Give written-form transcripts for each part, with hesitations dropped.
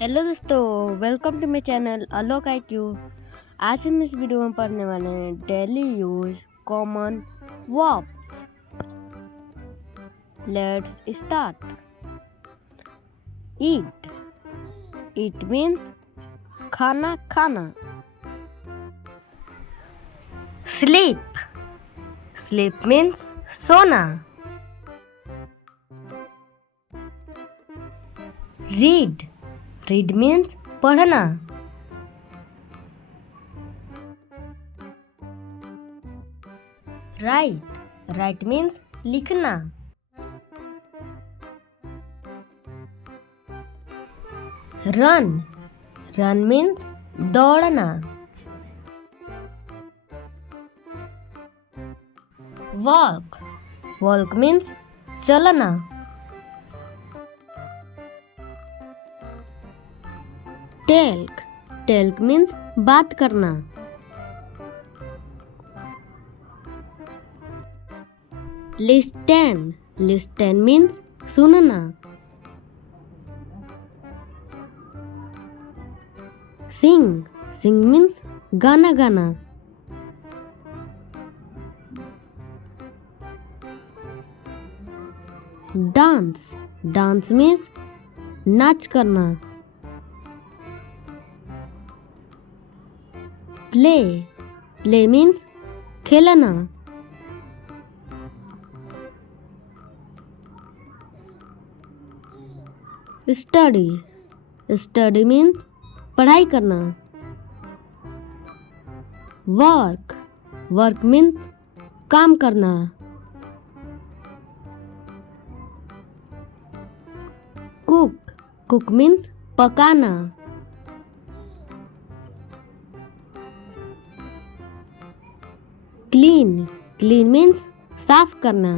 Hello दोस्तों, welcome to my channel Alok IQ। आज हम इस वीडियो में पढ़ने वाले हैं daily use common verbs. Let's start. Eat, eat means खाना खाना। स्लीप, स्लीप मीन्स सोना। रीड, रीड मीन्स पढ़ना। राइट, राइट मीन्स लिखना। रन, रन मीन्स दौड़ना। वॉक, वॉक मीन्स चलना। टेल्क, टेल्क मीन्स बात करना। लिस्टन, लिस्टन मीन्स सुनना। सिंग, सिंग मीन्स गाना गाना। डांस, डांस मीन्स नाच करना। प्ले, प्ले मीन्स खेलना। स्टडी, स्टडी मीन्स पढ़ाई करना। वर्क, वर्क मीन्स काम करना। कुक, कुक मीन्स पकाना। क्लीन, क्लीन मीन्स साफ करना।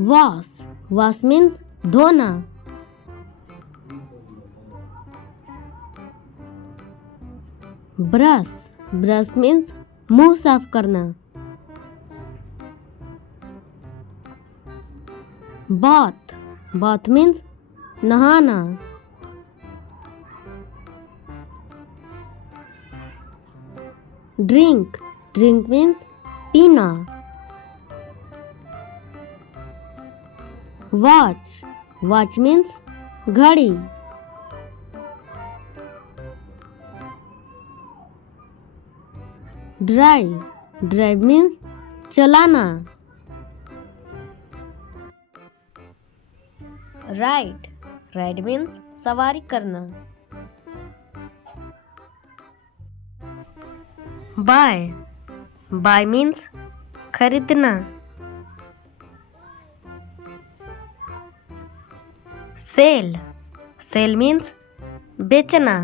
वॉश, वॉश मीन्स धोना। ब्रश, ब्रश मीन्स मुंह साफ करना। बाथ, बाथ मीन्स नहाना। ड्रिंक, ड्रिंक मीन्स पीना। वॉच, वॉच मीन्स घड़ी। ड्राइव, ड्राइव मीन्स चलाना। राइड, राइड मीन्स सवारी करना। बाय, बाय मीन्स खरीदना। सेल, सेल मीन्स बेचना।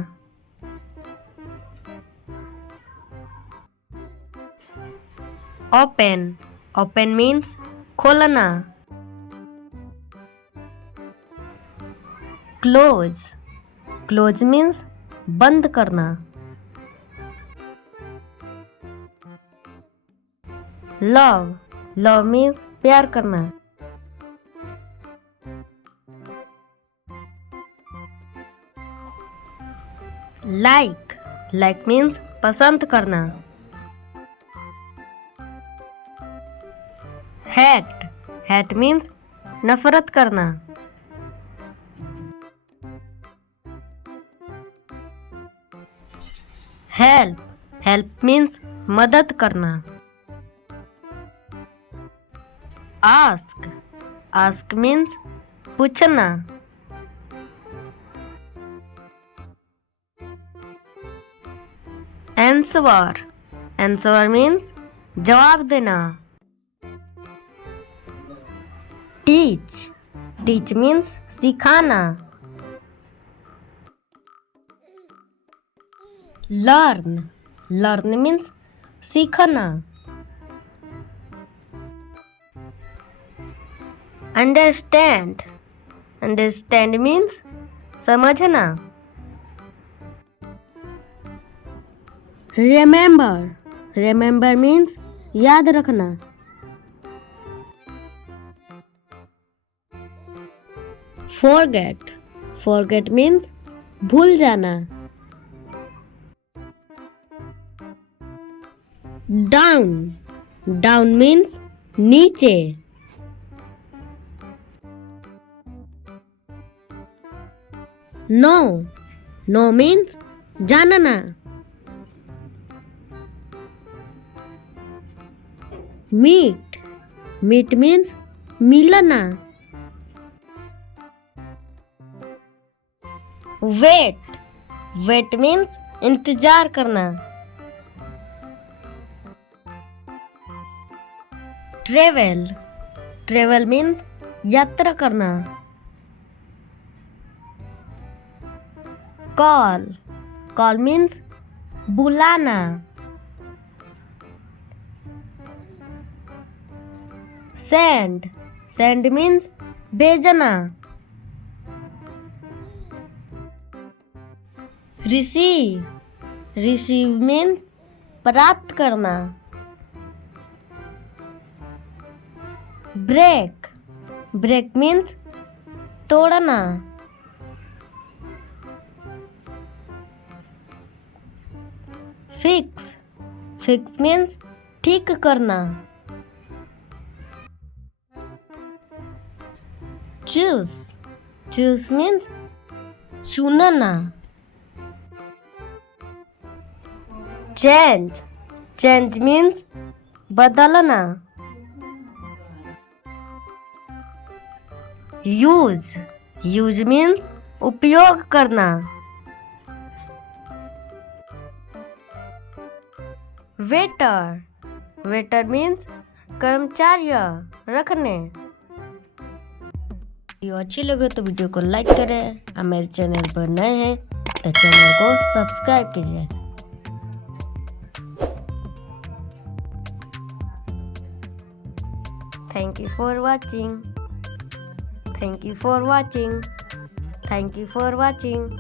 ओपन, ओपन मीन्स खोलना। क्लोज, क्लोज मीन्स बंद करना। लव, लव मीन्स प्यार करना। लाइक, लाइक मीन्स पसंद करना। हेट, हेट मीन्स नफरत करना। हेल्प, हेल्प मीन्स मदद करना। आस्क, आस्क मीन्स पूछना। आंसर, आंसर मीन्स जवाब देना। टीच, टीच मीन्स सिखाना। लर्न, लर्न मीन्स सीखना। अंडरस्टैंड, अंडरस्टैंड मीन्स समझना। रिमेंबर, रिमेंबर मीन्स याद रखना। forget. Forget means भूल जाना. Down. Down means नीचे. No. No means जानना. Meet. Meet means मिलना. Wait. Wait means इंतजार करना. Travel. Travel means यात्रा करना. Call. Call means बुलाना. Send. Send means भेजना. Receive. Receive means प्राप्त करना. Break. Break means तोड़ना. Fix. Fix means ठीक करना. Choose. Choose means चुनना. Change. Change means बदलना. Use. Use means उपयोग करना. Waiter. Waiter means कर्मचारी रखने. वीडियो अच्छी लगे तो वीडियो को लाइक करें. आप मेरे चैनल पर नए हैं तो चैनल को सब्सक्राइब कीजिए. Thank you for watching. Thank you for watching. Thank you for watching.